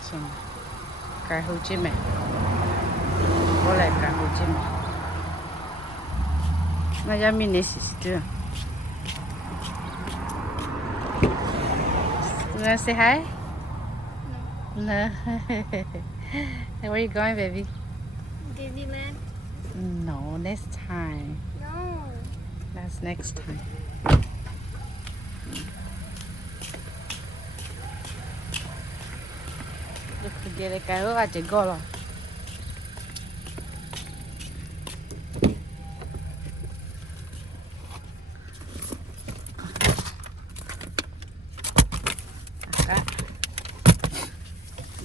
Xong cái Hồ Chí Minh có lại cái Hồ Chí Minh mà ra mình này xí chưa you wanna say hi? No. Where are you going, baby? Disneyland? No, next time. No. That's next time. Look, get it, guy. I just go.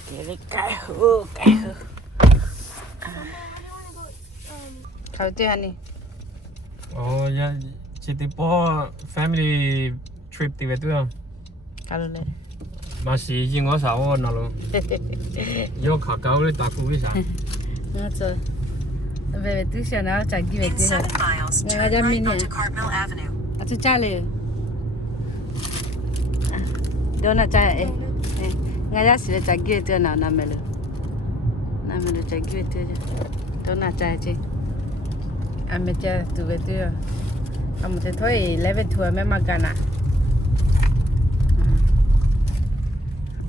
Get it, guy. Oh, guy. Mama, I don't want to go. How do you, honey? Oh yeah, chị đi bỏ family trip đi về tôi không? How do you? Mà chỉ riêng我手那咯，有卡高的大姑为啥？我做，về tôi xem nào, chạy đi về In tôi. 7 miles, Nga turn dyan right min onto yan. Cartmel Avenue. At chale. Doon na chale eh. Nga dyan sila chạy đi về tôi nào namelo. Namelo chạy đi về tôi. Doon na chale chứ. Anh mới chơi tôi về tôi. Anh mới thôi 11 thua mấy mà gana.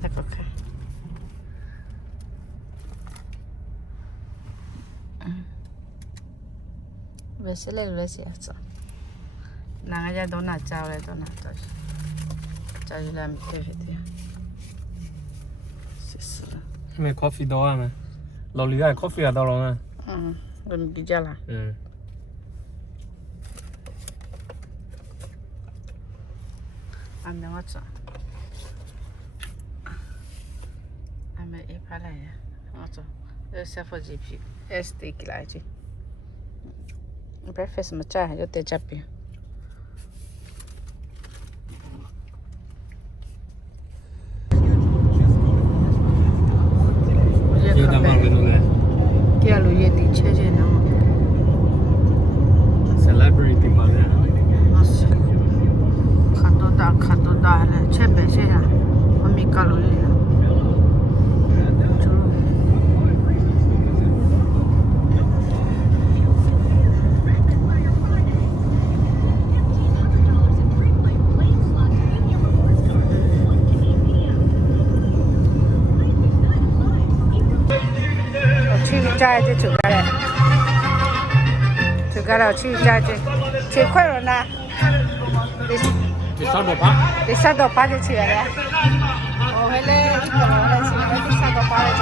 Chắc có khá. Về sẽ lên về sẽ sao? Nàng ấy đâu nãy chào lại đâu nãy thôi. Chào đi làm cái gì vậy? Xí咩 coffee 到啊嘛？落嚟係 coffee 啊到咯嘛？mình đi ra là. Anh đang ở chỗ. Anh mới ép lại à? Ở chỗ. Để sẽ phải gì bị steak lại chứ. Breakfast mà cha cho tê chắp bia. Chưa đảm bảo được rồi. Kia lùi đi chơi chơi nào. Celebrity mà nè. Khát đồ đá là chơi bể chơi à? Hôm nay cả lùi đi. Chạy chứ chủ cái này, chủ cái nào去chạy chứ, chạy快了呢，第三個吧。你3到8就去了嘞，我回来一个人来行，我3到8的进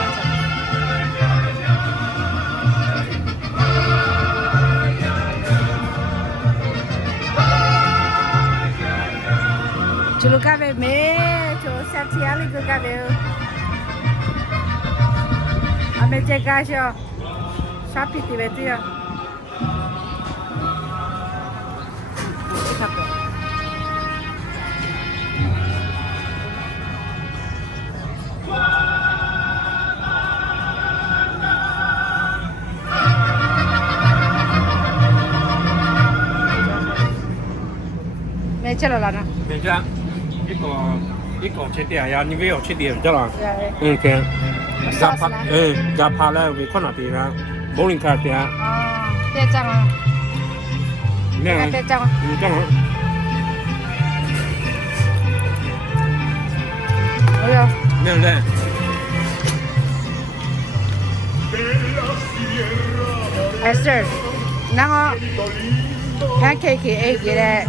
程。就咖啡没，就3天那个咖啡，还没再干些。Sapi tiba itu ya. Meja lah na. Meja, iko cedek ya, ni veo cedek jalan. Ya. Okay. Japa lah, we kena tiga. Bowling card ya. Oh, dia jangan. Nè. Dia jangan. Jangan. Oh ya. Nè nè. Esther, nang pancake egg le.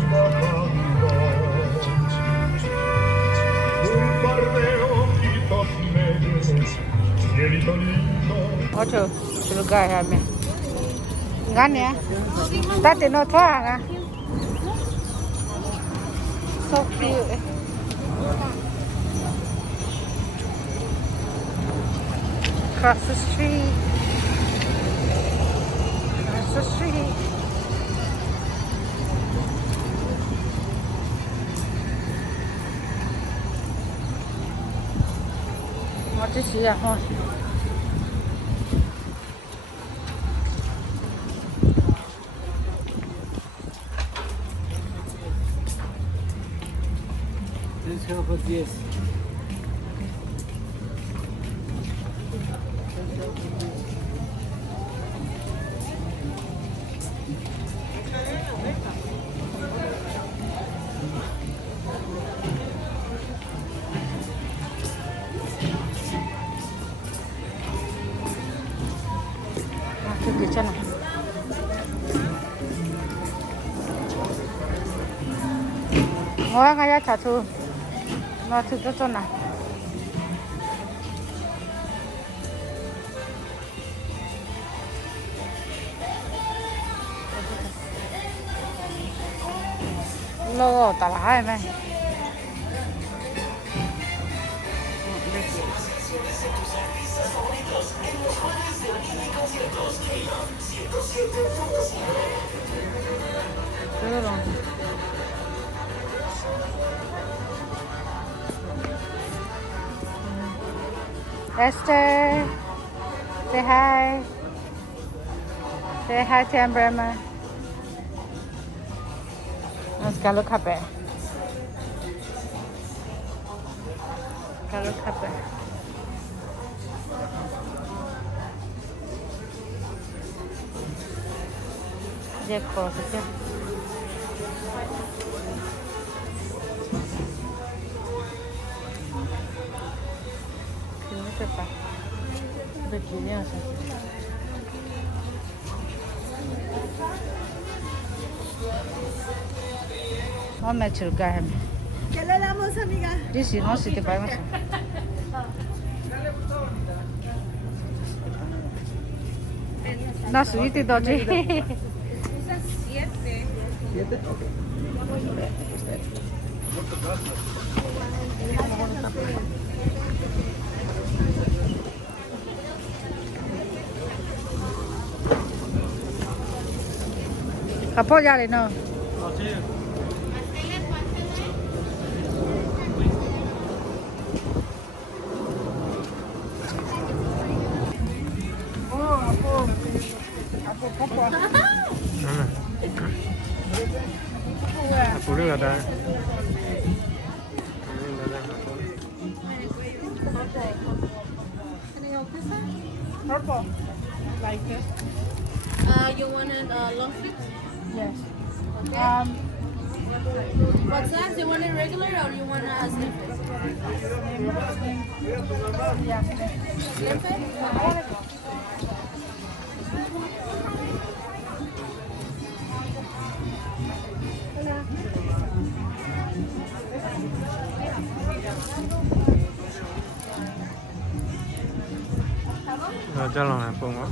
Otro lugar ya me. Ngani ya? Tate no toa na. So cute. Across the street. Across the street. What is it? Let's help with this. 吃呢。我要查出，我吃这种呢。lo tao là hai mày Esther, say hi. Say hi to Embrema. Let's go look up it. Go look up it. Yeah, close it. Je sais pas. De qui vient ça? On met sur le gars. Quelle est la mousse, amiga? D'ici, non, c'était pas moi. No, subite 12. Appoggiare, no? Phụ nữ ở đây. Purple. Like this? You want it long fit? Yes. Okay. What size? You want it regular or you want it slim fit? Yeah. Slim fit? Rồi cho lòng này phun á.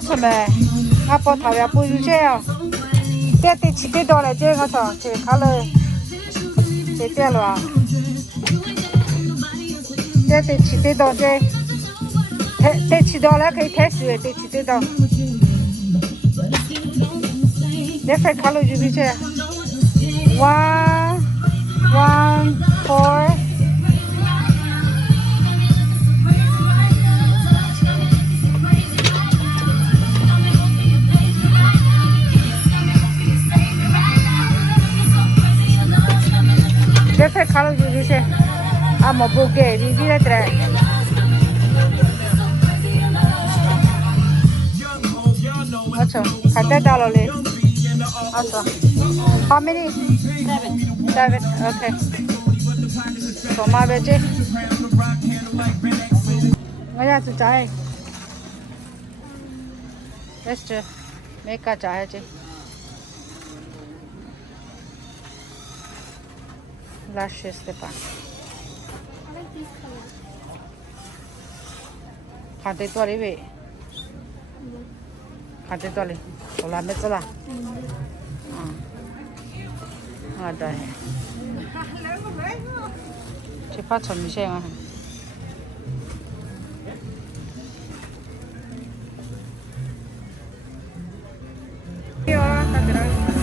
什么？我包头要不入去啊！这得7点多了，这个上去看了7点了啊！这得7点多这，得7点了可以开始了，得7点多。这份看了入去，1, 4. Después Carlos dice, amo porque vivir tres. Ocho, $30. Ocho. How many? 7. Okay. So my veggie. Ngaya tu chai. Let's make a chai. Lashes de pan. I like these colors. Khate to le be. Khate to le. Ola me tsala. Ah. Da he. Che pa chon mi sheng ah.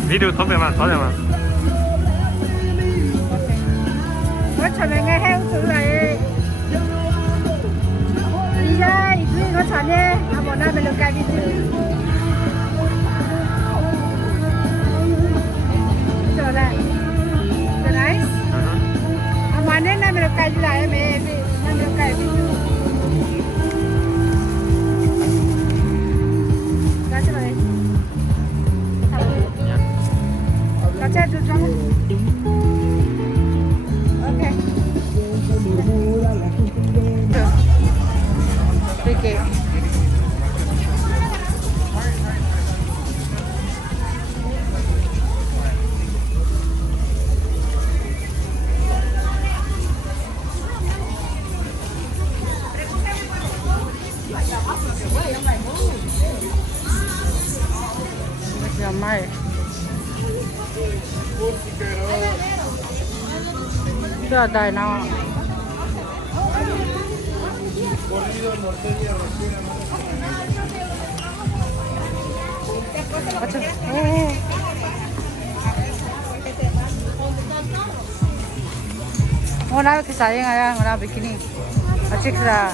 Video 特别慢，早点嘛。我前面嘅香出嚟，而家如果我前呢，阿婆那邊就介邊住，做啦，做 nice，阿婆呢那邊就介住嚟咩？那邊就介邊住，拿起來，拿起來就裝。OK。Perché? Mai. Chưa đầy nào. Mau naik ke saya nggak ya? Mau naik begini? Acik lah.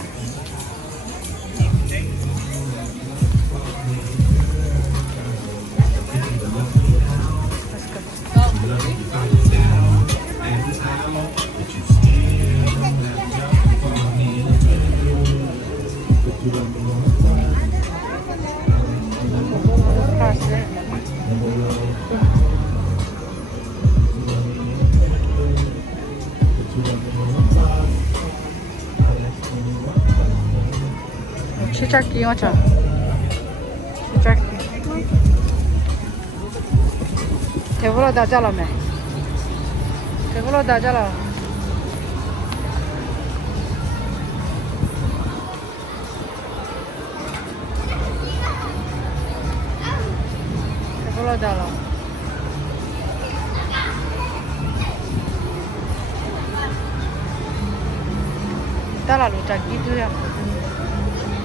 Chaki macam. Chaki. Tebolo dah jalan me. Tebolo dah jalan. Tebolo jalan. Dah lalu Chaki tu ya.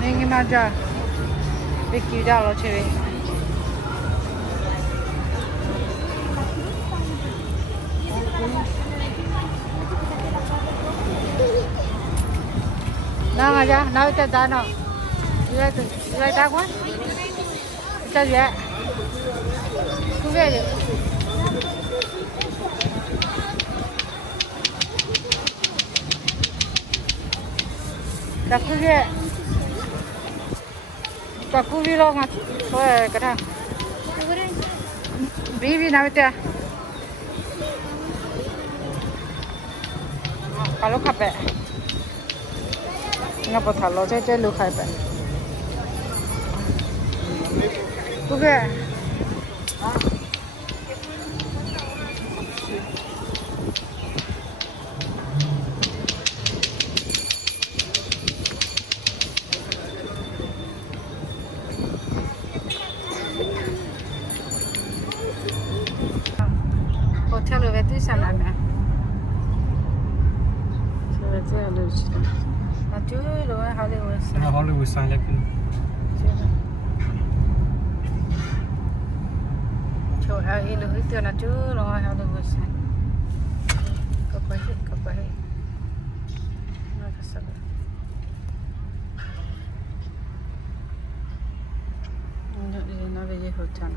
Ingin aja Vicky dah lo cewek nào aja nào kita dah no dia dah kan kita dia tu dia dah tu dia Aku bilang ngat, soalnya kadang. Bibi nak betul. Kalau kape, ngapa kalau saya lu kape. Bukan. Hotel itu sana mana? Hotel itu. Nanti lu Hollywood. Ada Hollywood sign lagi. Coba lu itu nanti lu Hollywood sign. Kapai. Nak kesana. Ini nak pergi hotel.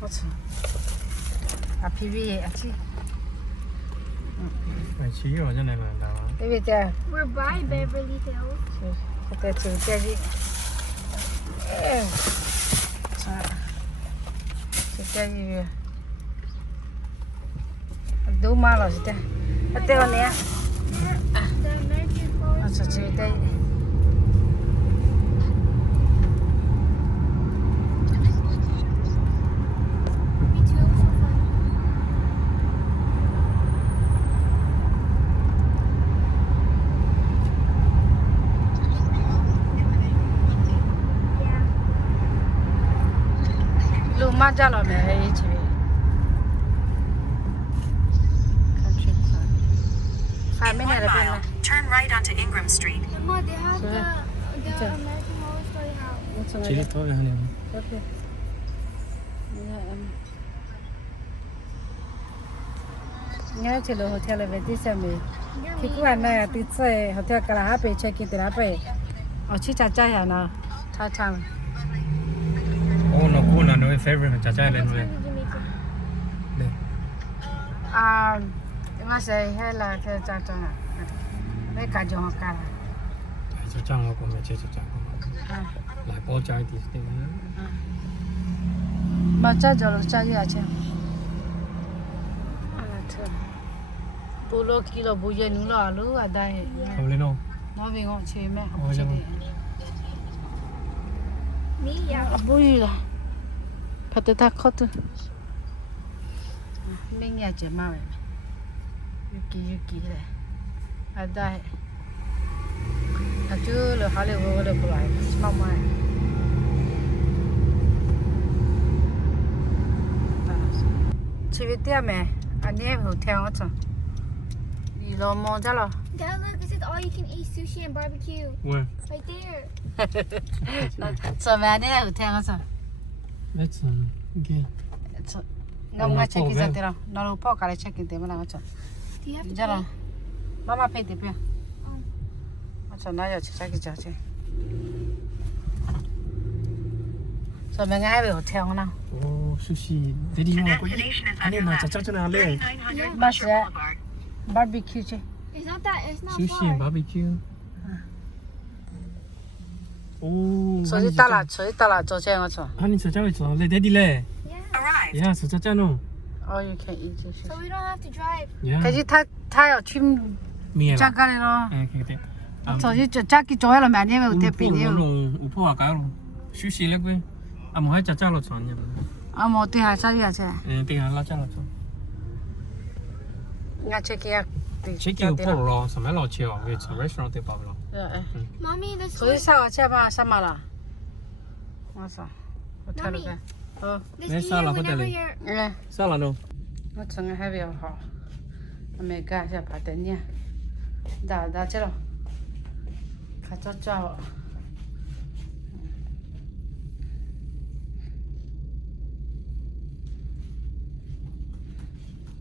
What's a PV? Chỉ ở trên này là đảo. Đây bây We're by Beverly Hills. Kita cuci lagi. Cuci lagi. Dua malam sudah. Betul ni ya. The American Forest. Masa cerita. Me too. So fun. Yeah. Rumah jalan ni cik. In 1 mile, turn right onto Ingram Street. Mama, they have the American Horror Story house. 这里多远呢？ Okay. Nghe chỉ là hotel là về tí xem đi. Khi cứ ăn này tí xe hotel cả là happy check in từ happy. Ở chỉ chả chả à nào. Chả chả. Oh, nó cool là nó favorite chả chả lên rồi. À, mà sẽ hay là cái chả chả à. Đây cả chỗ cả. Chả chả nó cũng chả chả. Lại bỏ trái thì thế. Mà chả chỗ chả gì à chứ. Polo kilo bùi nữa là lú ở đây. Không lên đâu. Nó về ngọn chế mẹ. Ôi trời. Bùi là. Phải tới ta khó tu. Mình nghe chế mà vậy. Yuki này. Ở đây. Chứ là khá là vô được lại. Mong mai. Chỉ biết tiệm mẹ. Anh em hotel ở chỗ. Đi lo mong ra lo. Dad, look, it says all you can eat sushi and barbecue. Where? Right there. Sao mẹ anh em hotel ở chỗ? That's okay. Ngâm ngay check in ra tiền nào. Nó đâu bỏ cả lại check in tiền mà nào ở chỗ. Do you have to Ra pay? lo. Mama pay tiền bia. Ở chỗ nào giờ check in ra chứ. Sao mẹ ngay về hotel nào? Oh, sushi. Daddy mau aku eat. Ani nak cacak cina le. Mà sẽ barbecue chứ. It's not that. It's not Sushi far. and barbecue. Oh.所以到了做这样子。 Ani cacak itu le Daddy le. Yeah. Ya, cacak no. All you can eat 就是。 So we don't have to drive. Ya. 可是他要去 Mie 加 lah. 咖哩咯。 Okay. 所以就加去做了买年有特别的。 Upo agak lo. Sushi le gue. Amo hai cacak lo soalnya. 啊，冇对下啥嘢啫。 Tinggal cacak lo. 我 check 下。 Check you Upo lo, sampai lo chill. It's a restaurant de Pablo. Mommy, this 所以啥个吃吧，什么啦？我操，我睇到嘅。好， this Let's eat start here off with whenever the- you're. 誒， Salah no. 我整個係比較好，我咪加下把燈呢，打這咯，卡咗咗。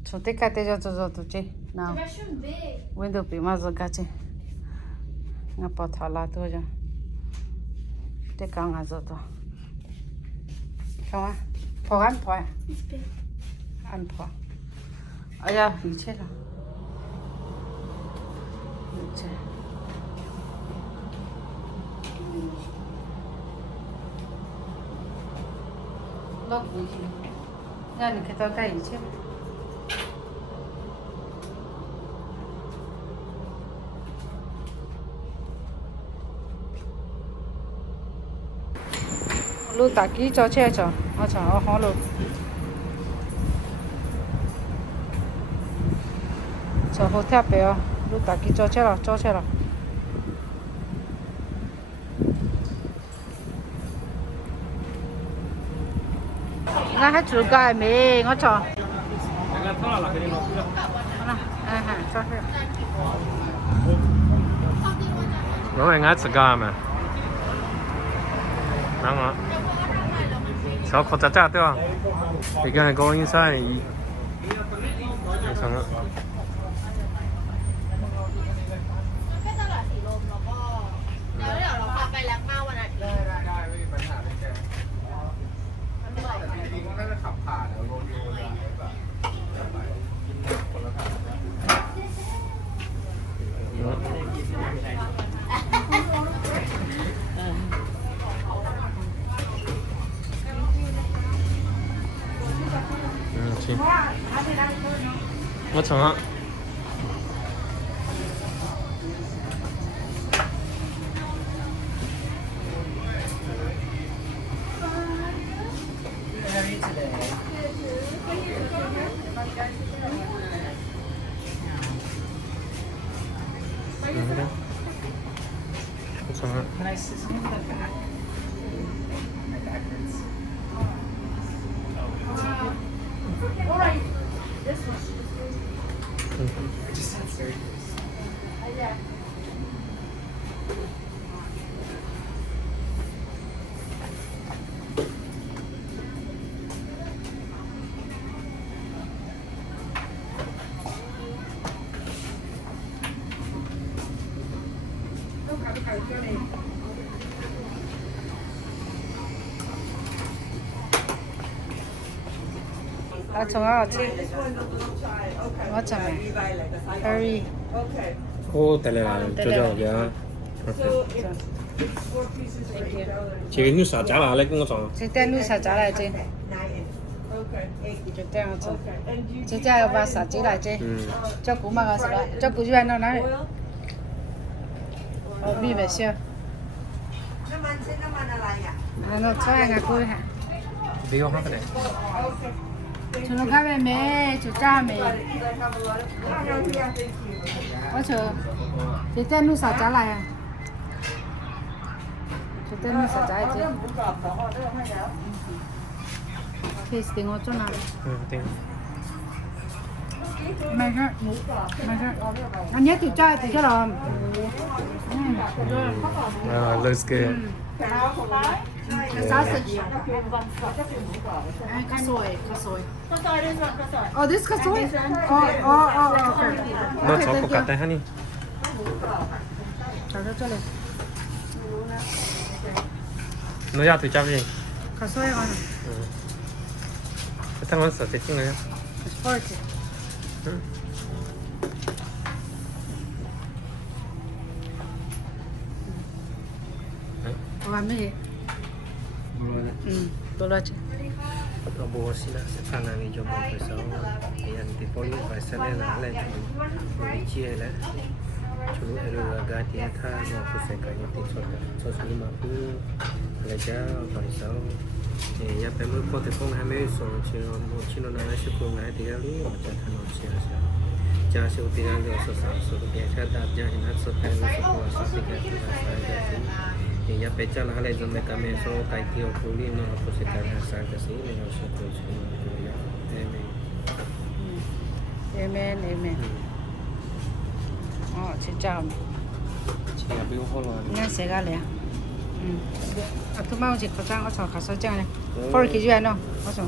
從啲架地就做到啫，嗱 The restroom big.，window 邊嘛做架啫，我把頭拉到咗，啲講下做到，看嘛，破安破呀。 It's big. 安破，哎呀，离切了，离切，老贵些，让你看到盖一切。路打机找车找，我操，我好路。坐好特别哦，你大家坐车了，坐车了。我喺住街未？我坐。好啦，坐去。 Nó là ngắt cigar mà. Nắng hả? Sao có chặt chặt không? We're gonna go inside and eat. Xong rồi. Chị. Mất xong ạ. Mất xong ạ. Can I sit in the back? My back hurts. I just had surgery. 啊，从啊，这，我怎么？Hurry， โอ้แต่ละเจ้าเยอะ这个你啥家了？来跟我讲。这点路啥家来着？就这样子，这家要把啥子来着？叫姑妈个是吧？叫姑就在那哪里？哦，米没烧。น้ำมันใช้น้ำมันอะไรอ่ะ 啊，那这样个姑哈。 เดี๋ยวห้าไปไหน 就那咖啡没，就炸没。我就这点路啥家来呀？这点路啥家来着？ หมูกรอบ2ออเดอร์ให้แล้ว 可以订我做哪里？ เต็ง 没事，没事。啊，你就炸就行了。let's get 啥事情？哎，ข้าวซอยข้าวซอย Oh, this ข้าวซอย okay. เราชอบโฟกัสได้ฮะนี่ 找到这里， หนูอยากถือจับเอง ข้าวซอยก่อน ถ้ามันสดจริงเลย sport 完美，多少钱？ เราโบสินะสถานะนี้จะมองไปสองยันติโพลิไปเสร็จแล้วอะไรถึงวิจัยแล้วชุดเรือการที่ท่าเราผู้เสกการติดชดชดนี้มาพูดอะไรจะไปสองอย่าไปมือพอแต่พงให้ไม่ส่งชิโนชิโนนาชิโกงให้ที่เรารู้จะถนนเชียร์จะเชื่อที่เราเรียนสุดสาวสุดเดียร์ชาติจะเห็นนักสุดท้ายสุดตัวสุดที่แก่ที่เราใส่ใจอย่าไปจ้าอะไรจนไม่กล้าเมโซไก่เที่ยวคุยน้องผู้เสกการใส่กระสีไม่เอาสุดตัวชิโนตัวอย่างเอเมน Amen，Amen。哦，去找嘛。 เชียร์บิวเขาเลย 你看谁个来？啊，他妈我去考上，我操，考上这样的，后儿去就来弄，我操。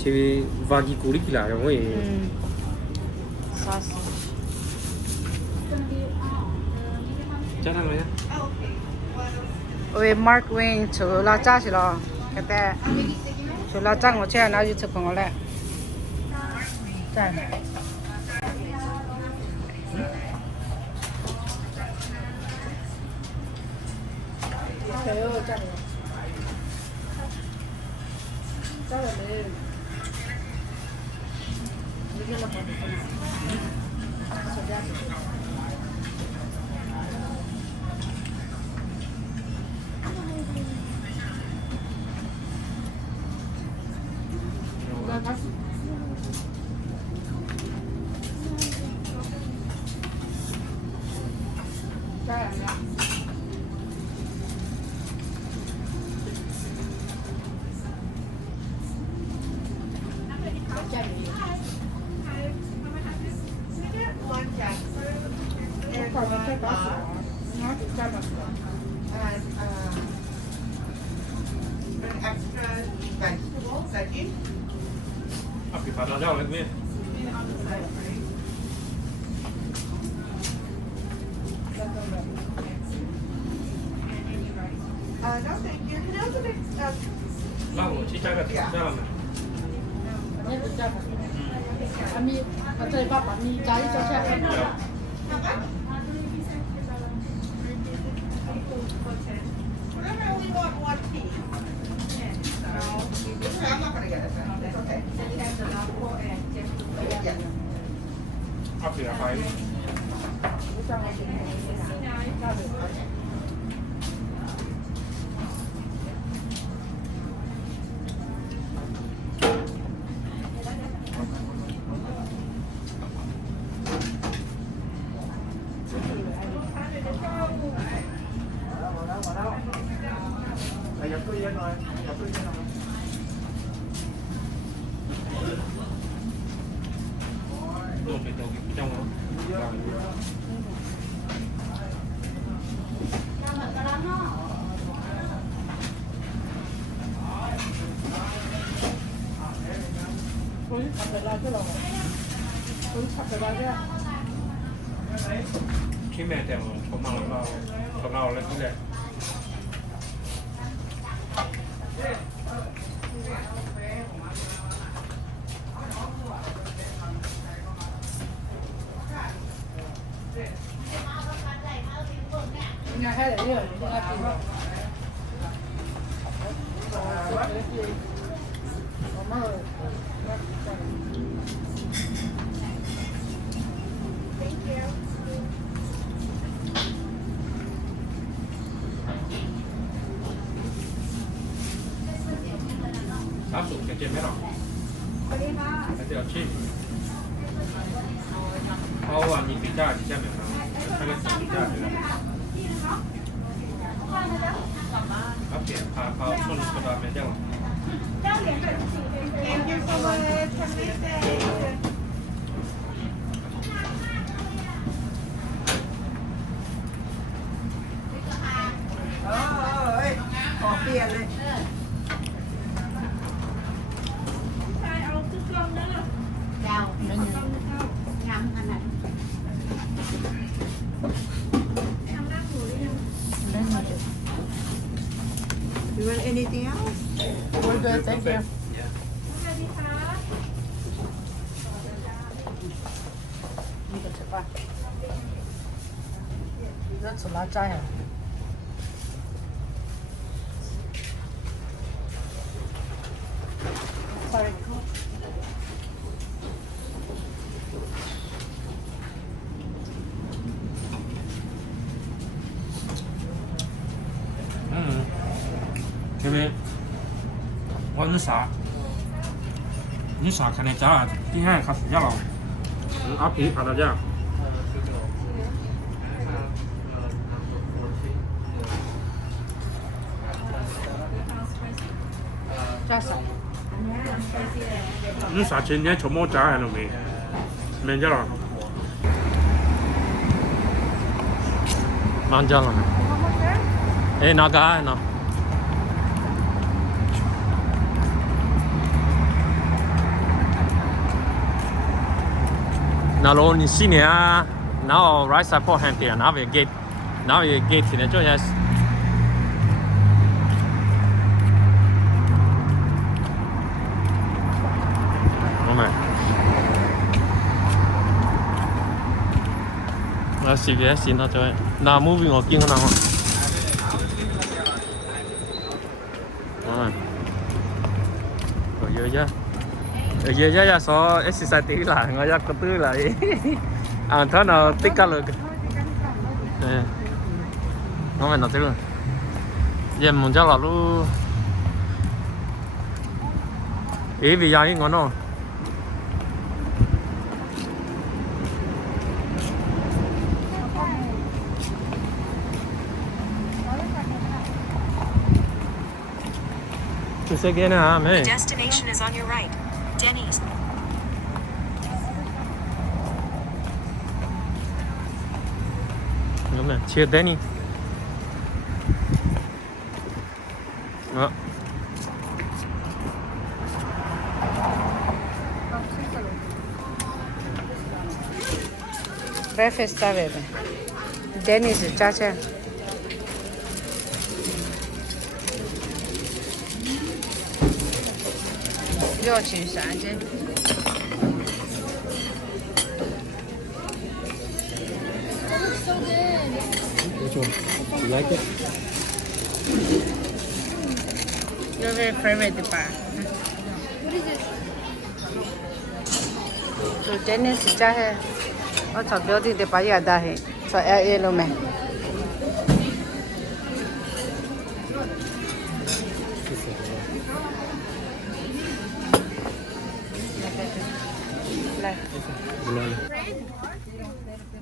ชีวิตวากิกุริกิลาอย่างเงี้ย 啥事？ จะทำไงอ่ะ 喂，Mark Wayne 去拉炸去了，现在去拉炸我去，那就吃空了嘞。在呢。extra vegetables that you อ่ะปิดฝาเราเจ้าเลยพี่ no thank you can I also make เล่าชี้ใจกับเจ้าไหม 啊米，啊这里把米加一小钱。 whatever we want one piece I'm not gonna get it it's okay yeah เอาเสือไป โดนไปตัวกี่เจ้าเนาะ 我就吃不了这了，我就吃不了这。ที่แม่แต่งชมเราแล้วที่แรกสุดจะเจ็บไหมหรอเดี๋ยวชิมเพราะว่ามีพิซซ่าที่ใช่ไหมครับถ้าเกิดสั่งพิซซ่าไปแล้วครับเปลี่ยนพาเขาชนกระดาษไม่ได้หรอขอเปลี่ยนเลย You want anything else? We're good, thank you. 이거 제발. 이거 정말 짜요. Sorry. 그러면 완전 사. 이 사칸에 자, 뒤에 가서 자라. 앞이 바다자. 짰어. 이 사천에 저모 자 하는 거. 맨자라. 만자라. 에 나가 나. Now only senior now right support hand here now we get in the joint yes moment let's see yes in the joint now moving or king now rồi giờ giờ số exercise tí là người ta có tư lại thế nào tích cả được nó phải nói chứ giờ muốn cho là lu ý vì gì ngon không tôi sẽ nghe nè mẹ Destination is on your right. Denny's. Đúng rồi, chia Denny. Đó. Breakfast avere. Dennis già c'è. Io ci sangue. Which one? You like it? Your very favorite bar. What is it? So Dennis già c'è. Ho so beauty de paia da he. So è lo me.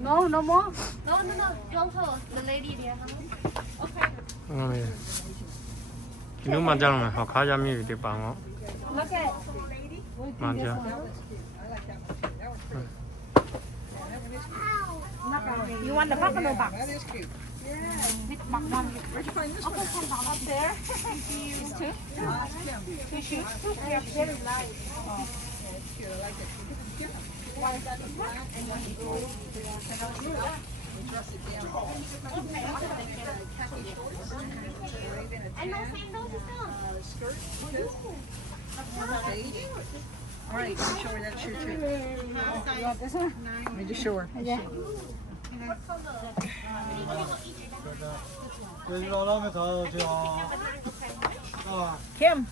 No, no more. No. Tell her, the lady there. Okay. Nếu mà chẳng là họ khá dám như thế bằng Look at. mà chưa You want the buck or no buck? That is cute. Which buck one? Where'd you find this one? Okay, $10 up there. Thank you. Two? Two shoes? Yeah, very nice. cute. I like it. One that is black and one is gold. We dress it down. Khaki shorts. Raven a tan. Skirt. All right, show her that shoe too. You want this one? Let me just show her. Yeah. Kim,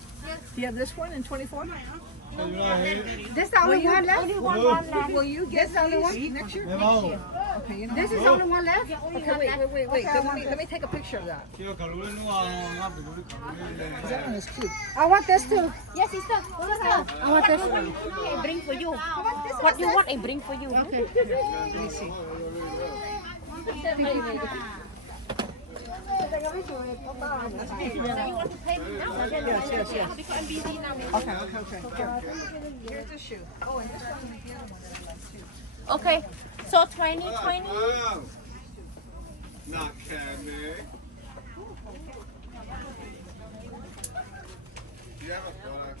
do you have this one in 24? This the only one left? Will you get the only one next year? Okay, you know. This is the only one left? Okay, wait. Let me take a picture of that. That one is cute. I want this too. Yes, sister. I want this. I bring for you. What you want, I bring for you. Okay. Let me see. Yes. Okay. Here's the shoe. Oh, and this one is the other one. Too. Okay. So 20. Not cabinet. You have a product.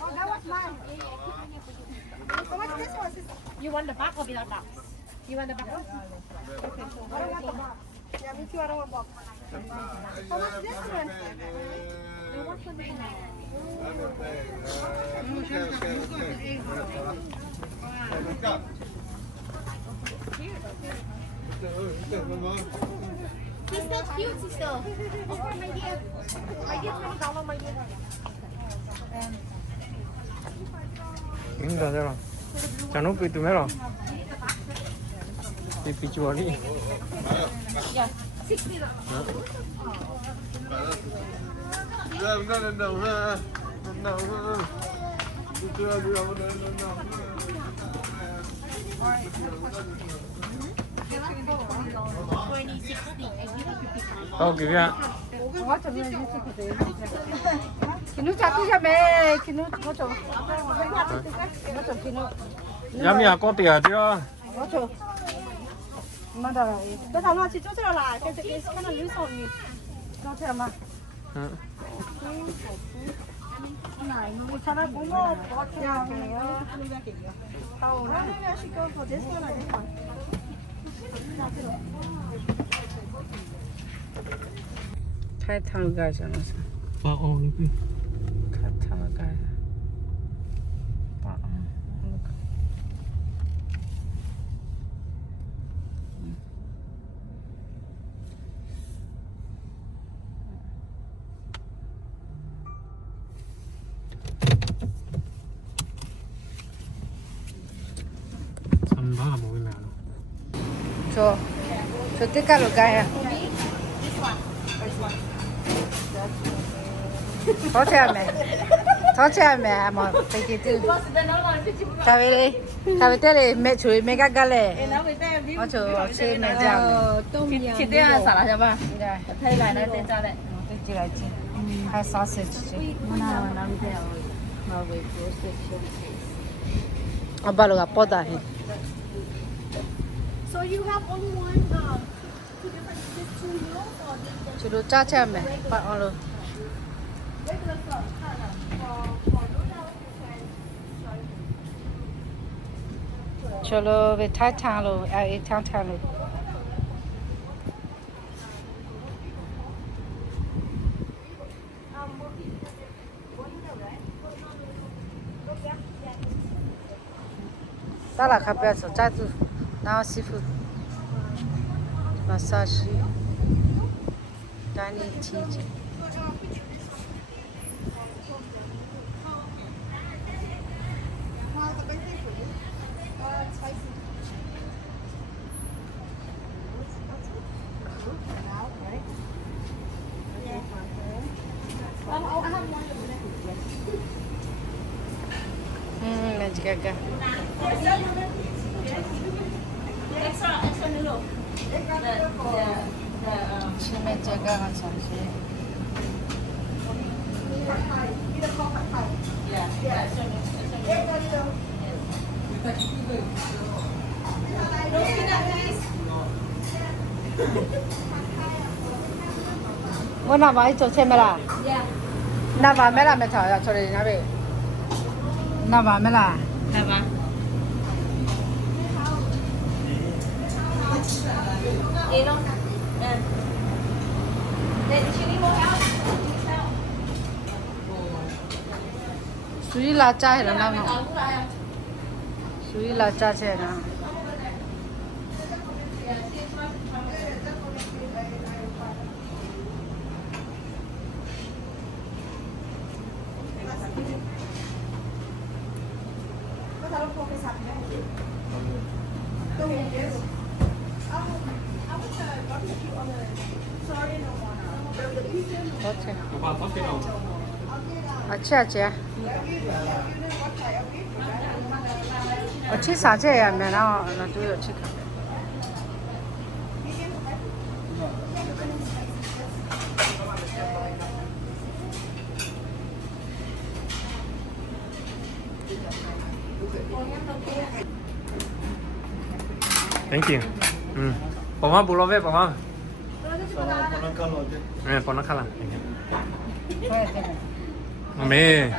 Oh, that was mine. How much this one? You want the back or without box? You want the back? I don't want the box. Yeah, me too. I don't want box. How much this one? Sister, cute sister. Oh, my dear. My dear, $20, my dear. Inga đó. Chẳng nó bị tụi mấy rồi. Bị chùa đi. Yeah, $60. 그게 기누 잡히자매. 기누 뭐 줘. 뭐 줘, 기누. 야미야 꼬띠야 줘. 뭐 줘. 엄마 다. 너 담아 지 쪼셔 라. cái nó lưới sồn gì. Nó thế mà. Này nó sao nó cũng có chào kìa. Tàu nó chỉ có this one này thôi. Thái thằng gái sao nó sao? 어, 이거. Thái thằng gái. 삼바 먹으면 알아. 저 때깔로 가야. 더 채하면 뭐 되게 또. 다음에 때에 매 조이 매가 갈래. 저 chế mẹ giang. Thịt đây là xả lại cho bà. Đây. Thay lại đây tên ra đây. Tôi chỉ lại chị. Hai sausage chị. Abalo ga poda he. So you have only one, two different, just 2 meals or just Chú cha cha mẹ, bạn on luôn. regular stuff? For noodles? Cholo về thái thang luôn, thang luôn. Đó là cà phê cha tu, now seafood, massage, dining tea. Let's go. Extra noodle. Chime jaga kan samse. 我那把一做菜没啦？那把没啦没炒呀，做的那边。那把没啦？那把。你呢？属于辣椒的那种，属于辣椒菜的。啊，吃啊吃。我吃啥菜呀？没那都有吃看。Thank you. Poma bulo ve poma. Pona kala. Me.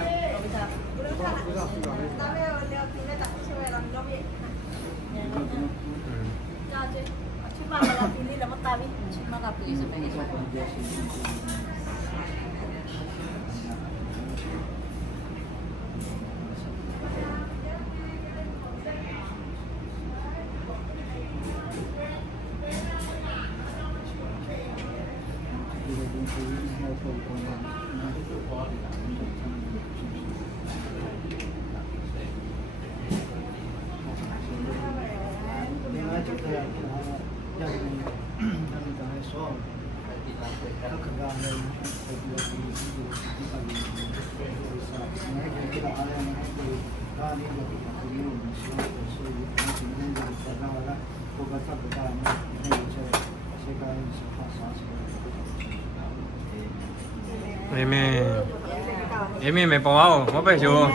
Em mày bỏ ao, có phải chưa?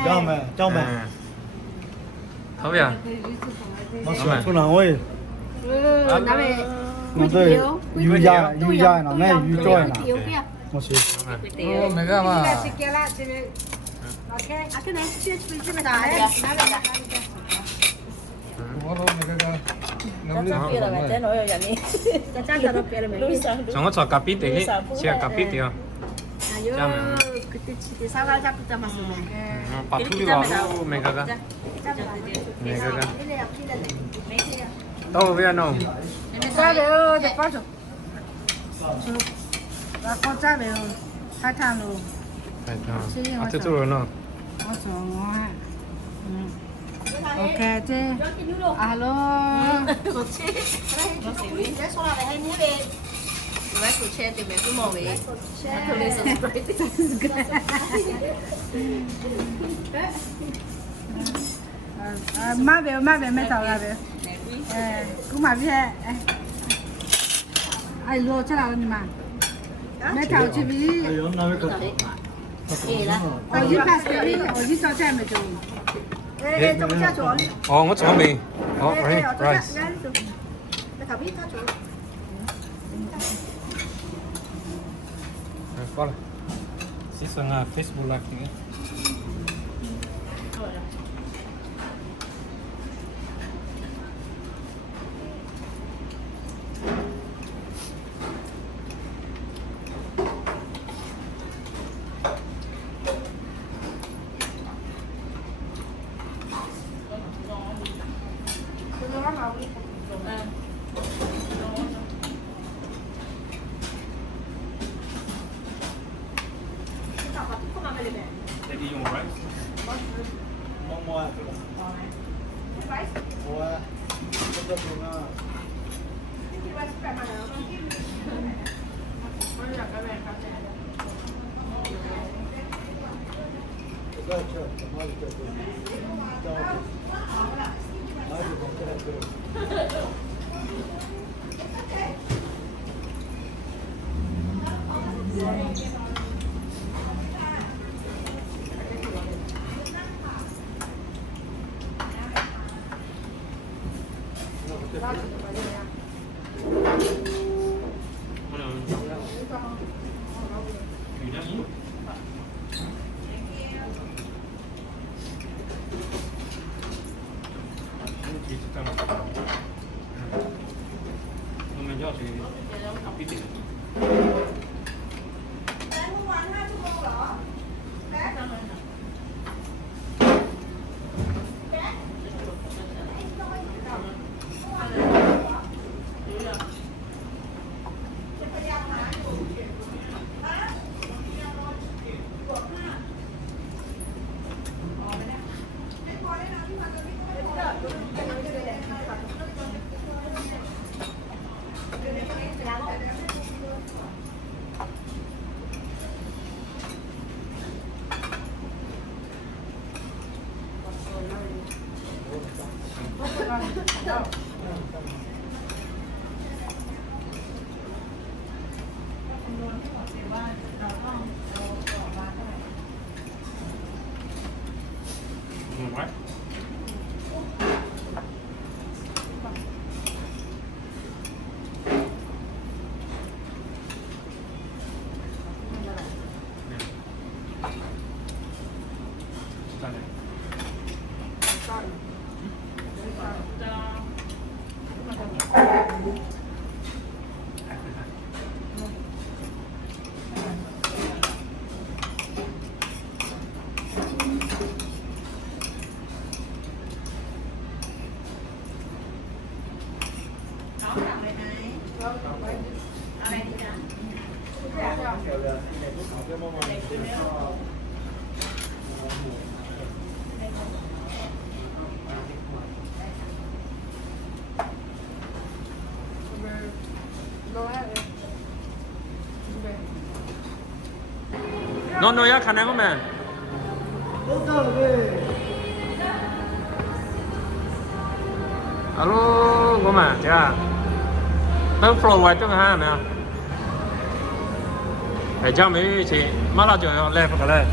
Cho mày. Thấu vậy? Nó sửa chỗ nào ơi?那边。nó đây yu ya nó này yu choi nó nó sẽ mày cái mà chúng nó cho cà phê đấy, chia cà phê đấy. Chăm. Bắt thú vào mày cái. Mày cái. Đâu vậy nó? Ra về ơi, để bao giờ. Và con ra về ơi, khai thang luôn. Khai thang. À, thế rồi nó. Nó sổ ngon. Ok chứ. Alo. Má về mấy tàu ra về. Cũng mà biết. Ai lo cho nào mà. Mấy tàu chỉ vì. Ở dưới pass cái ở dưới cho chạy mà chồng. Nó chuẩn bị. Rice. Có rồi. Season Facebook Live nữa. nó nói khả năng không mẹ alo có mà chưa tớ flow vậy cho ha nè để cho mấy chị má là chuyện lên phải lên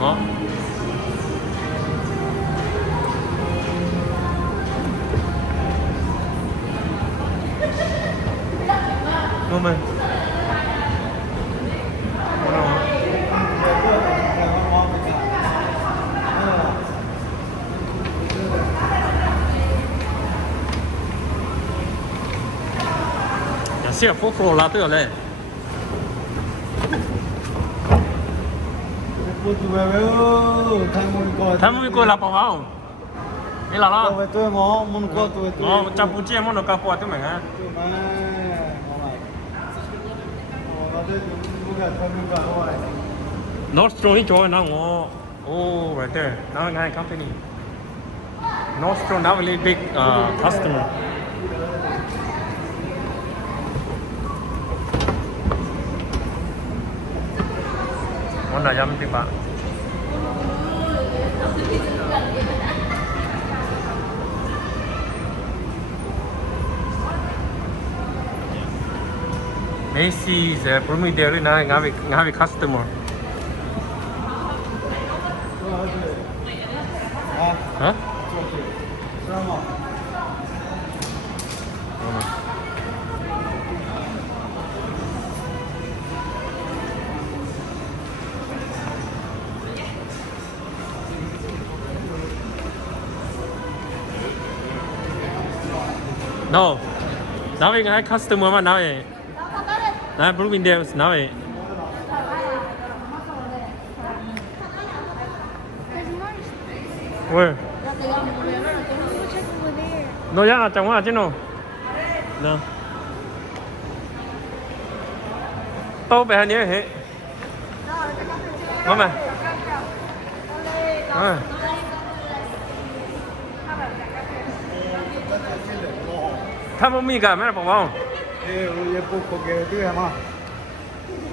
đó ngon mà xe phố phố là tới rồi tham mui coi là bao không đây là lo tôi ngó muốn coi tôi ngó chăm bút chia muốn nó cao qua tôi mình á Nostro đi chơi nó ngó oh right there now ngay company Nostro now really big customer món là yum tiếp bạn Macy's promoter na ngavi customer hả no now we have customer mà now nãy Bloomingdale's now There's more. where Check over there. nó giá là trong à chứ nó nè tô về hình như thế ngon mà tham mưu mi cả mấy là bảo không ये पोको के तू है मां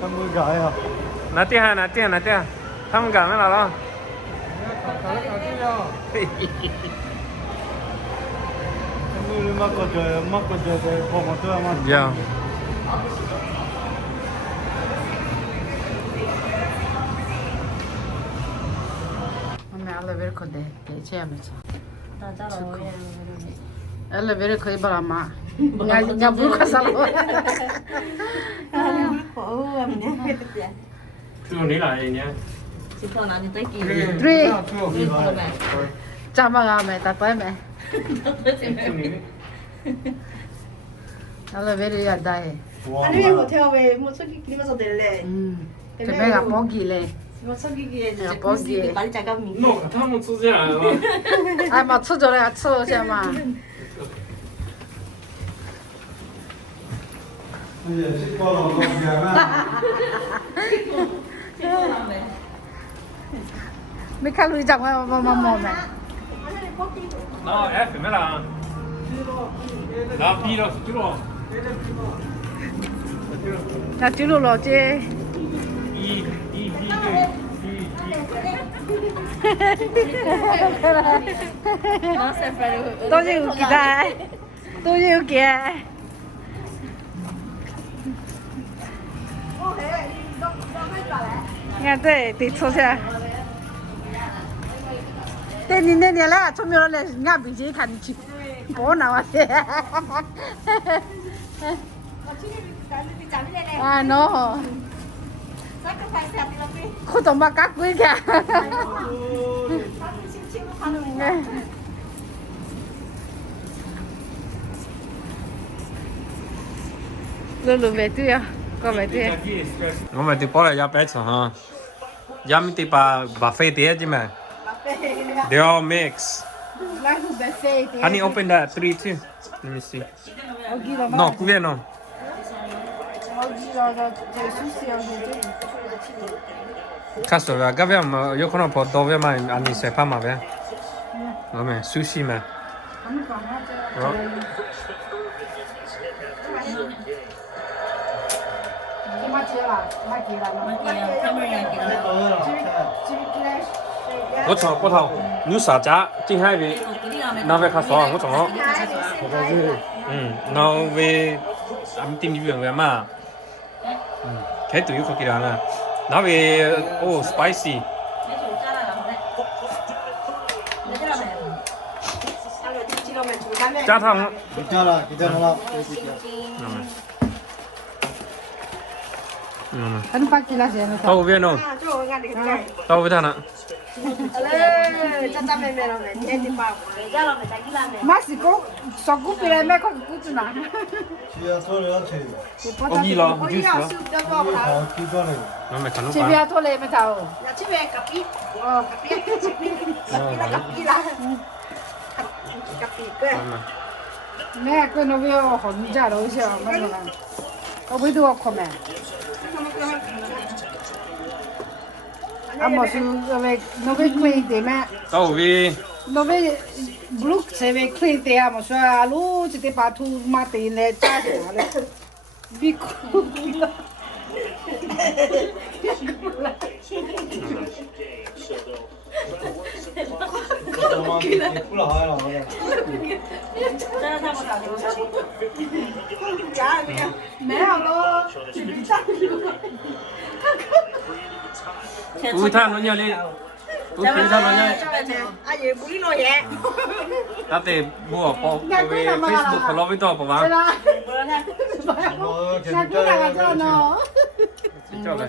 हम गाय है nãy tia tham cả mấy là đó mắc có chơi có một thứ mà dạ mẹ elevator có để che mà sao elevator có bảo mà nhà bự quá sao tôi nghĩ là gì nhá three chào mừng mẹ tập mẹ elevator ya đây 아니 왜 못해요 왜뭐 저기 그리면서 낼래 cái bé gặp món gì lên 뭐 저기기에 이제 버기. 그 많이 작아미 nó tham một số giờ ai mà吃咗来吃一下嘛 이제 식구로 먹으면 mấy khăn lùi chẳng mà mẹ nó F phải mấy là nó B đâu chứ rồi là chú lù lò chứ E tôi yêu kìa tôi yêu kìa nghe thế thì thôi ra tên nhìn nên là chúng mình là ngã bị gì khăn chị bố nào à à nó khu tổng ba các quý kìa luôn về tươi à có về tươi không phải thì bỏ lại giá bé sao ha giá mình thì bà phê tía chứ mà they all mix honey open that 3 too let me see No, cubierno. Caso, abbiamo, io conosco dove mai anni se fa ma beh. Vabbè, sushi ma.我从不同，有啥家进海边，那边看爽，我从，然后为俺们店里边嘛，开队有可给人了，那边哦 spicy， 加汤， 괜찮아. Kan pakai lah saya.到边喏，到边呢？ Masih kok soku pilih mereka kutu nah. 지하 소리가 제일. 어디 라, 주스 라. 기관에. 너무 간호 Cik biar tu leh macam. Mẹ cứ nói với họ hỗn ra đâu chứ mà nó làm. Có biết được không mẹ? Mà sự về nó về quên thì mẹ. Tao vì Nó về lúc sẽ về quên thì mà sao lúc chỉ để bắt thu mà tiền này trả cho nó đấy. Vì 우리 다 너냐리. 우리 다 너냐. 나때 뭐 왜 페이스북 팔로우 또 봐봐. Aku nak kata no. 진짜 그래.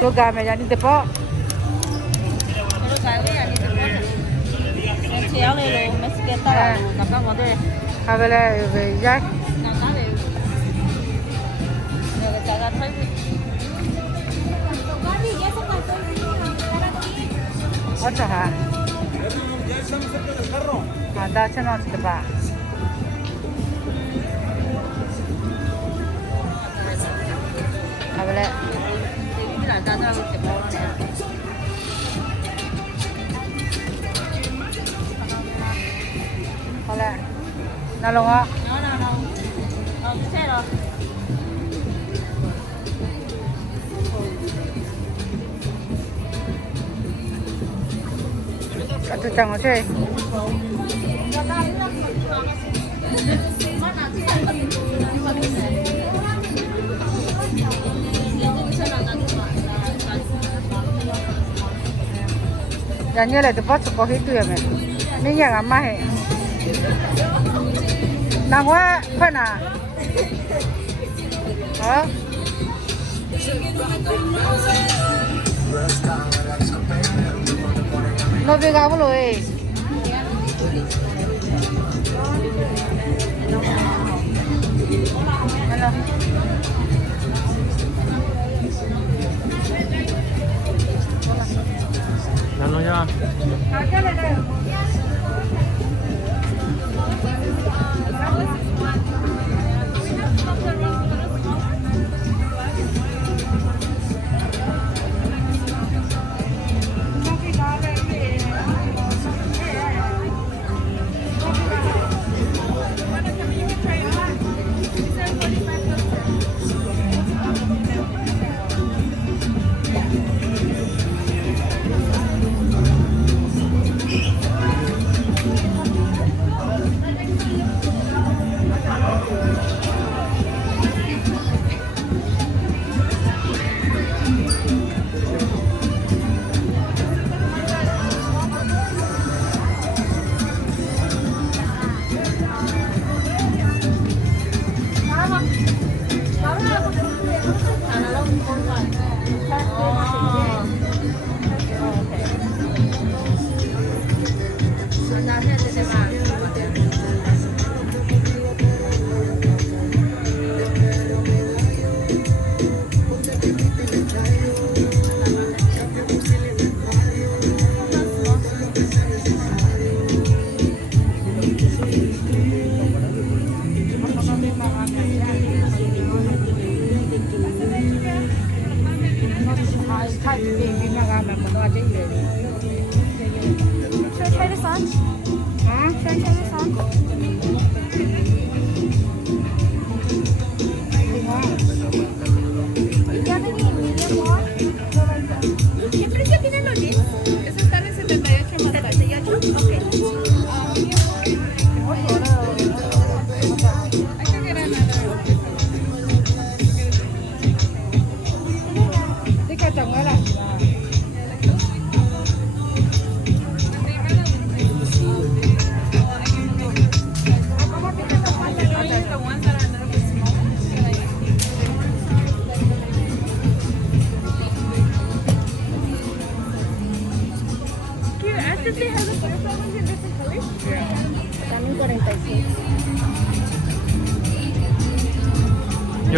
Tôi gà mày đi tập po. chéo lên rồi mấy cái tao gặp các món đây À vậy là về giá. làm cá để rồi cái ra thấy Ocho ha. Ada channel tu ba. À vậy là cái là ra ra cái bò này Thôi là nào luôn á. nó cái xe rồi Tôi chẳng có chơi. Dạ như là tôi bắt có hết tuyệt mày. Mấy nhà làm mai. Nàng quá phải nào. Hả? Nó về gạo rồi. Hello. 나눠야.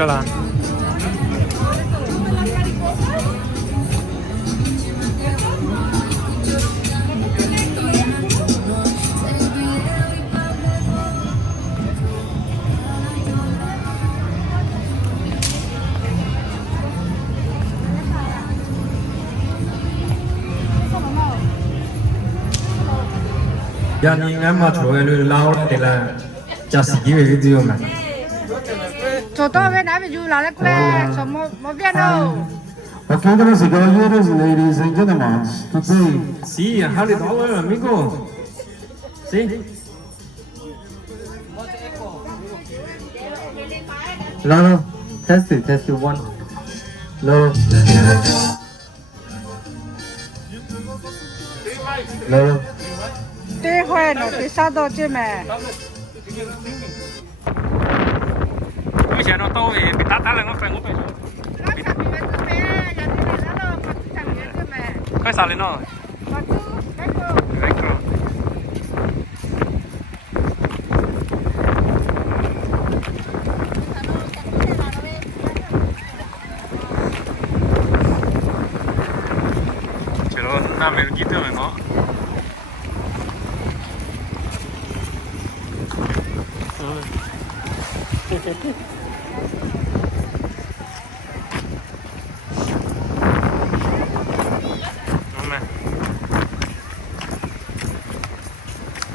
票啦。呀，你俺妈出来了，老的了，加十几位只有嘛。走到位哪边就拿来过来，什么没变喽。Okay, damas y caballeros, ladies and gentlemen, today. Sí, $100, amigo. Sí. Lalo, test it, one. Lalo. Lalo. 对会了，对上到这没。我想到到位，别打了，我分我分。快啥了呢？chelo na me gitu me mo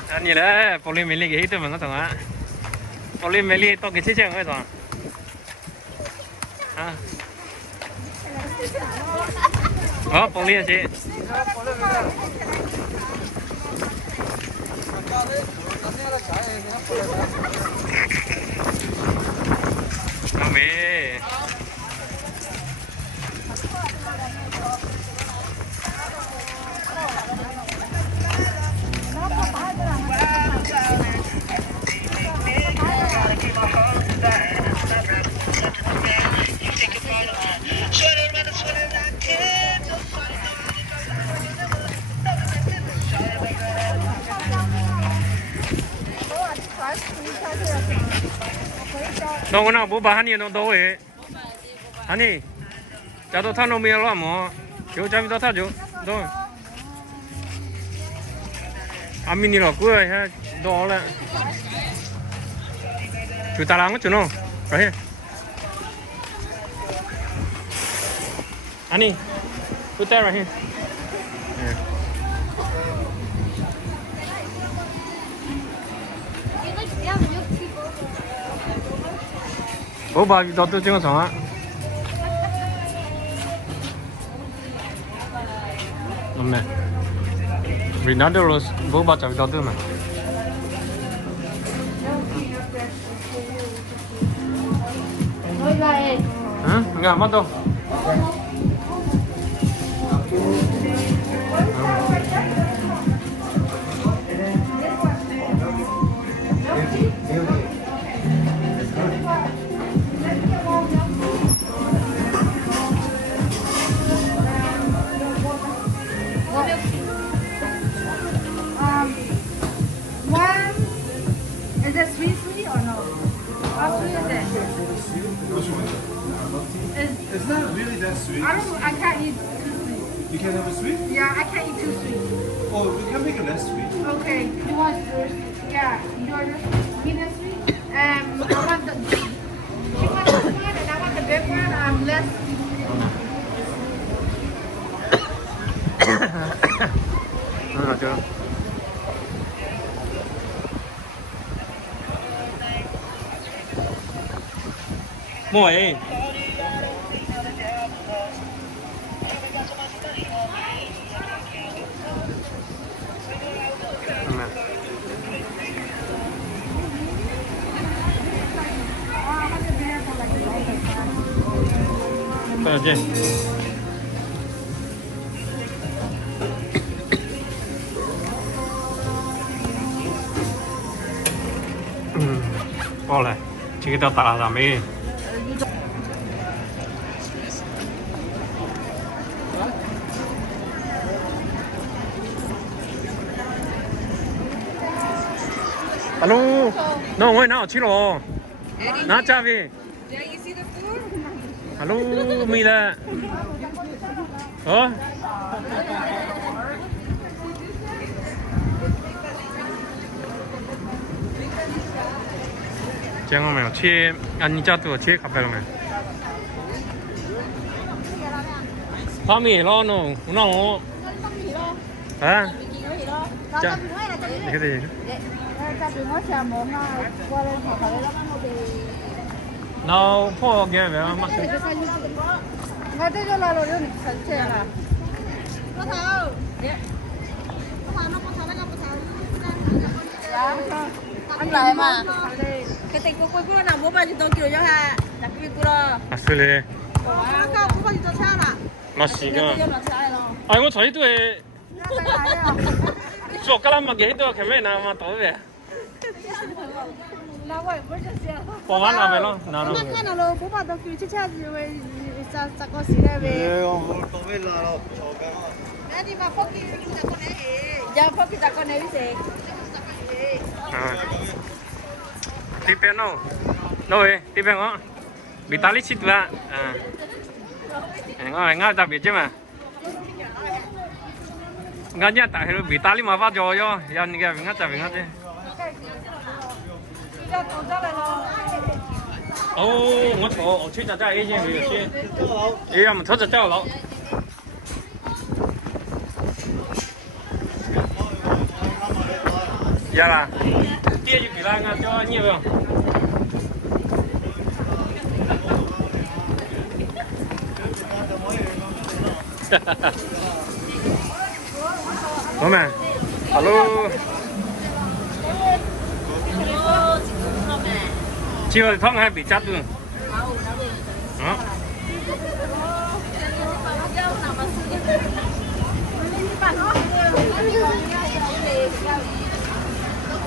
anh gì đấy, poly cái itu mà nó thằng á, poly to cái chiếc chân ấy thằng, poly chị, nó về. Đâu có nào bố bà hắn nó đâu ấy hắn đi cha tôi than nó miêu lắm mà chú cha tôi than chú rồi anh mình đi lọc quê ha đó là chú ta làm cái chú nó right here anh đi put that right here. Yeah. Bố bà đó tôi chưa xong á. Đúng nè. Ronaldo rồi bố bà chọn đó tôi mà. Hả? Nghe mất đâu? Is it sweet or no? How sweet is it? Which one? It's not really that sweet. I can't eat too sweet. You can have a sweet? Yeah, I can't eat too sweet. Oh, we can make it less sweet. Okay, you want yeah, you want medium sweet? I want the chicken one and I want the big one, less. Chưa. Mua ấy. Tao chứ. Oleh, kita tak rame. Alo, no, wait, now, chilo. Na chavi. Yeah, you see the food? Hello, Mila. Oh. Jangan main. Cik, ani jatuh. Cik apa lo main? Kami lo no, no. Hả? Chà. Cái gì? Nó phô ghê vậy mà. Ngay tới cho là rồi nó sẵn chè là. Có thầu. Có thầu nó có thầu nó có thầu. Anh lại mà. Cái tình của cô nào bố bà chỉ tôi kiểu cho hà. Đặc biệt cô đó. 아, 그래. 아까 bố bà chỉ tôi xa là. 맛이가. 아, 이거 저희도 해. 저 까람하게 해도 개매나 마 더வே. Nào vậy, bố cho xe. 뭐 하나 배로? 나는. Cái nào rồi bố bà tôi kiểu chết chết gì vậy? Sao có gì đây về? Nè thì mà phốt kia chúng ta có nè. Dạ phốt kia ta có nè gì? 아. 티페노. 너왜 티페노? 비탈리 치트라. 아. nga ta biết chứ mà. Nga nhá tại rồi Vitali mà vào rồi yo, ya ni cái nga ta biết chứ. Ô,我坐我去在这一间有些，哎呀，我们坐着叫了。呀啦，爹就给他俺叫你不？老妹 ，Hello。chiều thì phong hay bị chặt luôn. Đó.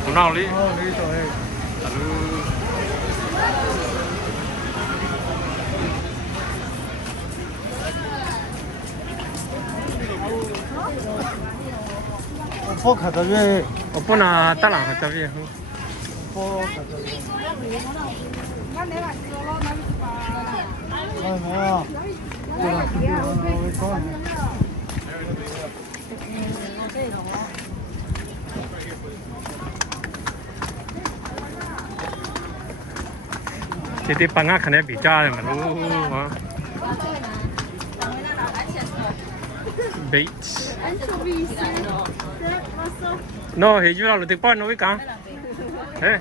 Hôm nào đi? Oppo khata về. Oppo na ta làm khata về. Oppo khata về. Thì đi bằng ngã khả năng bị cha mà nó bait. No, hình như là được bao nhiêu cả. Ê.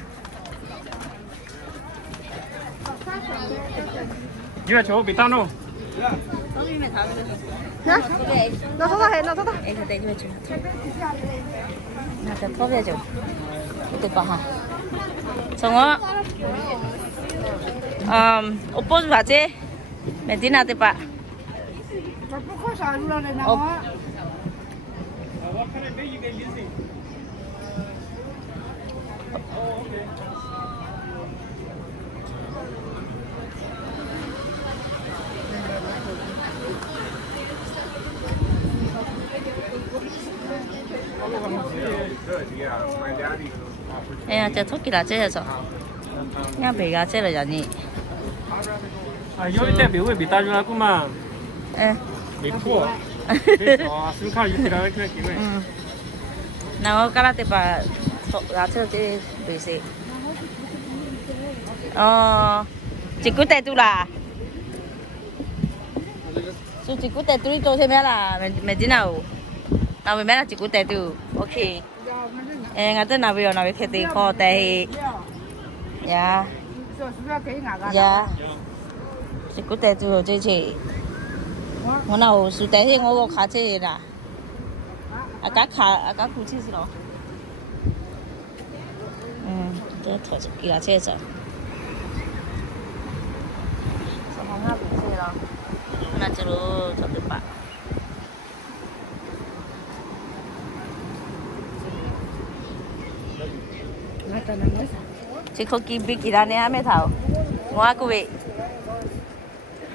Như chỗ bị tao đâu? Hả? Nó thoát hết, nó thoát. Em để cho chú. Nào cho thoát về chú. Được bảo hả? 정어 오빠 좀 가지 메디나 대바 예, 저 토끼라 째서 그냥 배가 째려 자니 아, 여기 때 미국에 미따주라구만. 예. 미국. 아, 승칼 유티라 이렇게 기회. 나고 까라테 봐 라쳐 제 베세 직구 때두라 수 직구 때두리 또 세면라 메디나우 나 왜면라 직구 때두 오케이 에 가때 나비요 나비 캐티 코테 야 야 직구 때두 제제我那是带些我卡车啦，啊家苦气是咯，这拖着几架车走，上行下苦气咯，那就路走对吧？chỉ có kim bị kỳ đàn này mấy thầu, mua cái gì,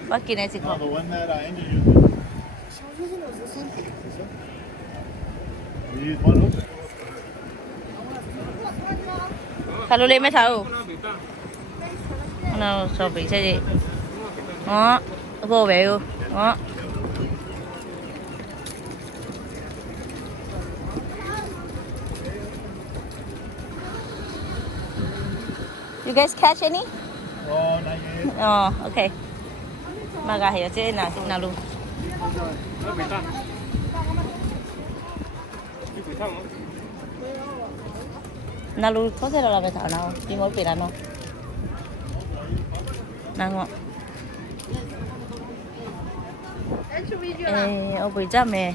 bắt kỳ này chỉ có. Kalau le mấy thầu, nào sao bị thế gì? Đó. vô về luôn đó. You guys catch any? Oh, okay. Mà gà hiểu chứ nào luôn. Nào luôn có thể là phải thảo nào, đi ngồi bị nào. Nào ngọ. Ê, ông bị chắc mẹ.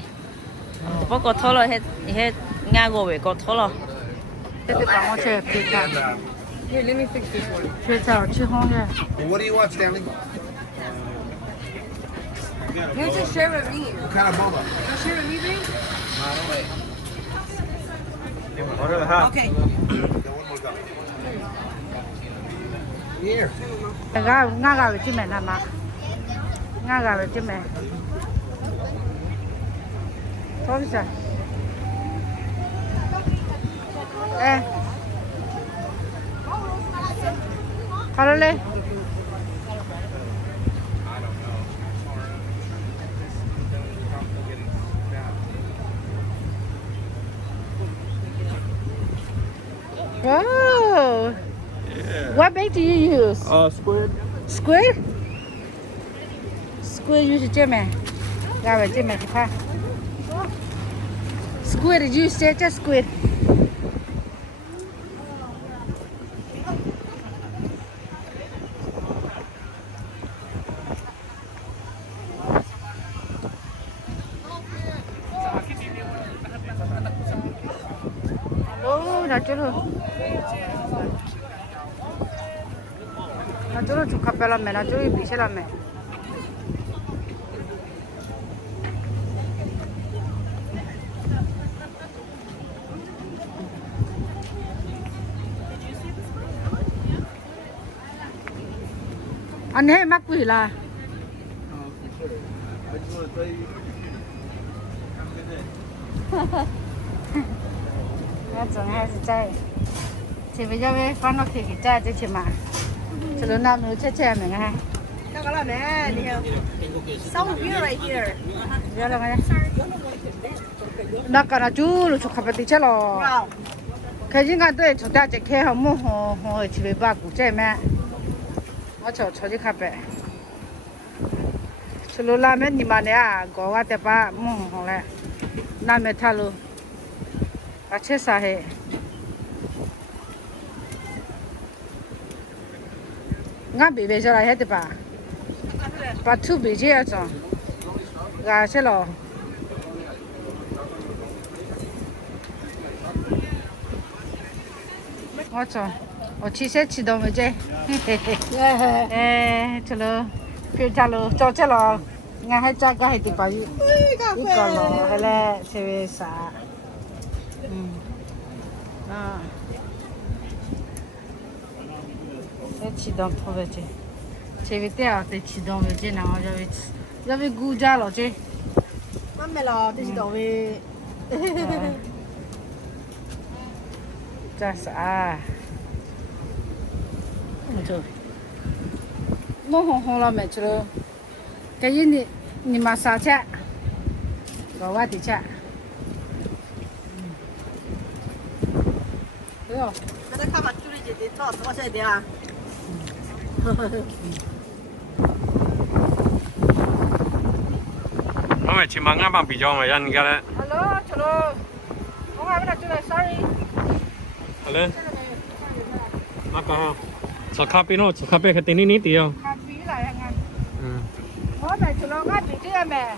Bố có thô rồi hết ngã ngồi về có thô rồi. Cái bảo tôi chơi bị cả. Here, let me fix this one. Chơi tàu chơi không nha. What do you want, Stanley? You just share with me. What kind of boba? You share with me, babe? Okay. Here. ngã gà về chứ mẹ nè mà. Ngã gà về chứ mẹ. Thôi sao? Ê. Hello, Lê. Wow. What bait do you use? Squid. Squid? Squid use chứ mẹ. Gà về chứ mẹ thì pha. Squid is use just squid. 나 저러 좀 카페라메 나 저기 비시라메 anh hết mắc quỷ là总还是在，这边要不放到可以在这去嘛？这轮那没这没个，那个了没？你看，some beer right here。不要了个，那个那猪了就看不得这了。开始俺对从大这开好木红去被把古在没？我瞧瞧就看呗。这轮那没你妈的啊，搞我得把木红来，那没他路。अच्छे सा है ngã bị về cho lại hết được bà thu bị gì vậy gà sẽ lo ngó cho ở chi sẽ chỉ đâu mà chơi chalo phía chalo cho chalo ngã hết cha cái thì bà đi còn lo hay là sẽ về xã để chỉ đóng thôi vậy chứ, chế về tiêu để chỉ đóng vậy chứ nào giờ về gu ra rồi chứ, Mắm mày lo, tôi chỉ đổ về. ra sao, không được, nó hong là mẹ chứ, cái gì ni mà sao chứ, gọi qua thì chứ.那看嘛，煮的这得多少点啊？ Mày chỉ mang ngã bằng bị cho mày ăn cái đấy. Hello, hello. Không ai biết là sorry. Hello. Mắc không? Cho cà phê nó, cho cà phê cái tên ní tí không? Cà phê lại anh. Nó này cho nó ngã bị chứ mẹ.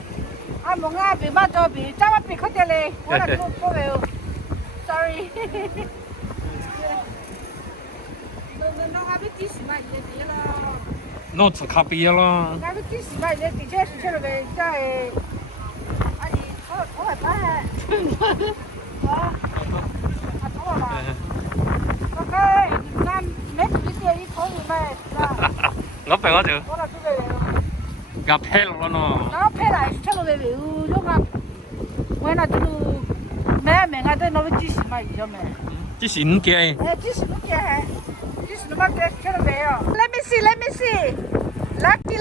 Anh muốn ngã bị mà cho bị, chắc là bị khóc tiền lên. Nó là cô về. Sorry. Nó ngã bị tí xí mà gì tí lo. Nó cho cà phê lo. Ngã bị tí xí mà gì tí chết chết rồi về cái. Anh đi, có phải ta hả? Đó. À thôi mà. Ok, năm mấy cái tiền đi thôi mà. Nó phải có chứ. Nó là cái về. Gặp hết rồi nó phải lại cho nó về về lúc nào ngoài nào tụi mẹ ngay đây nó với chị mà gì cho mẹ chỉ xin kia chị xin kia hả chị xin nó bắt cho nó về à let me see lucky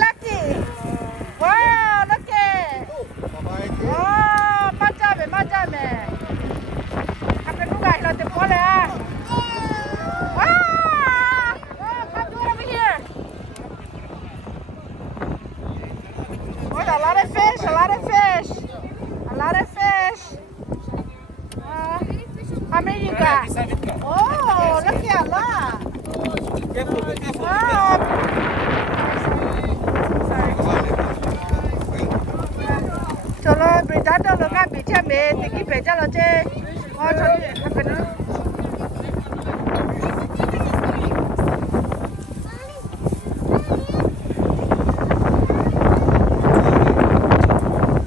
cho nó bị đá đâu nó bị chết mẹ thì cái bé cho nó chơi cho nó nó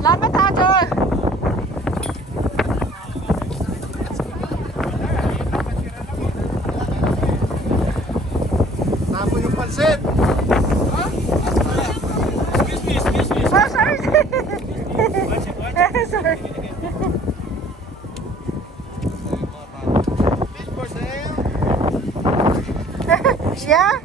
làm bắt ta chơi Now for your consent. oh sorry sorry yeah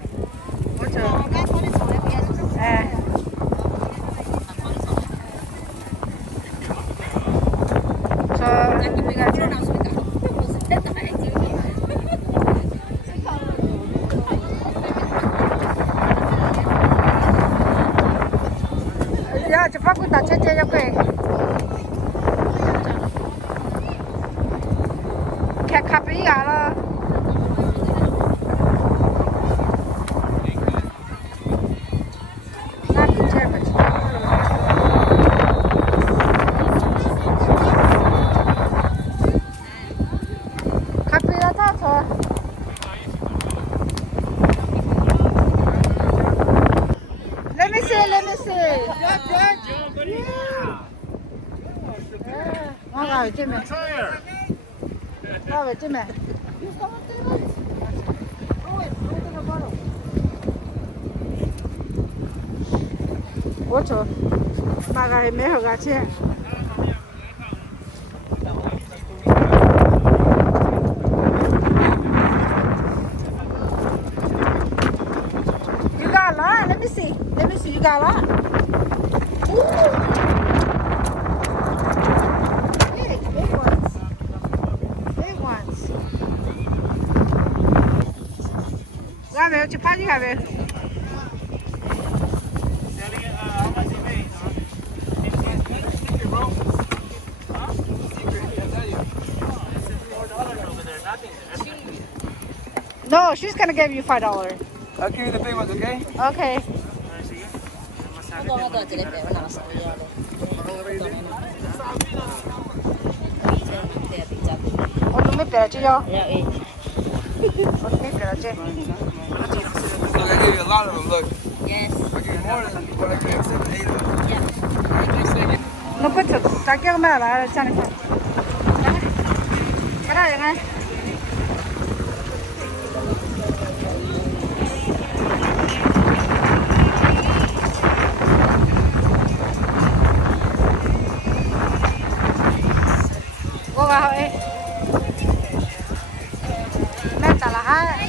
ya cepat aku tak cecek ya ke kayak kapi ya lah nak cecek kapi lah tak so let me see Ngồi về trên mẹ. Ngồi về trên mẹ. Ủa trời. Bà gà mẹ hở gà che. You got a lot? Let me see. You got a lot. Về chụp phát đi hả về no she's gonna give you $5 I'll give you the big ones, okay? okay no me espera yo no me espera Look, I gave you a lot of them, look. Yes. I gave you more than what I gave you 7, 8 of them. Yeah. nó có chụp trái kia mà là sao này cái này là ngay cô vào hỏi mẹ ta là hai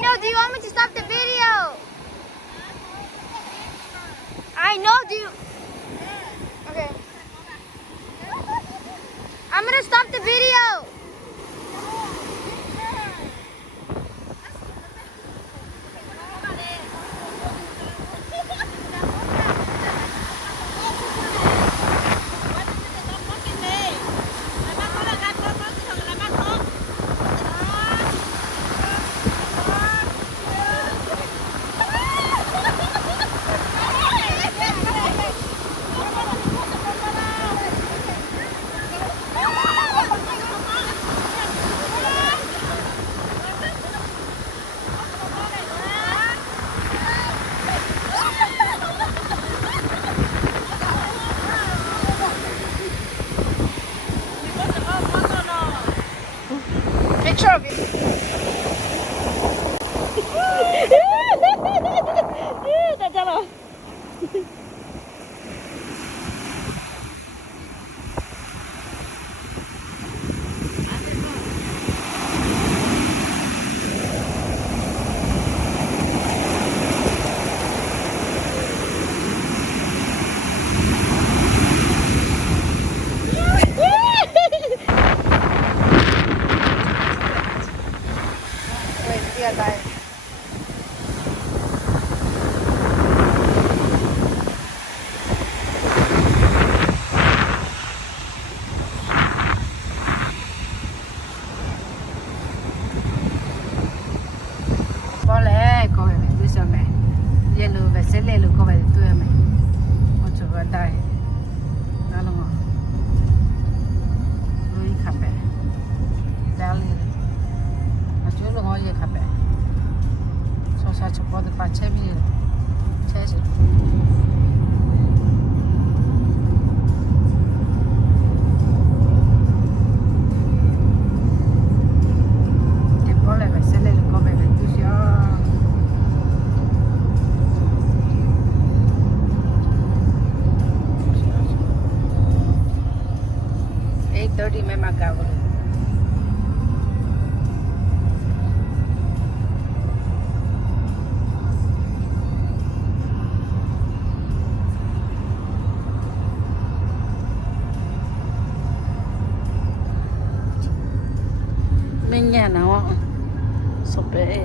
know. Do you want me to stop the video? I know. Do you? Okay. I'm gonna stop the video. Picture of it. Mình nhà nào ạ? Sộp bể.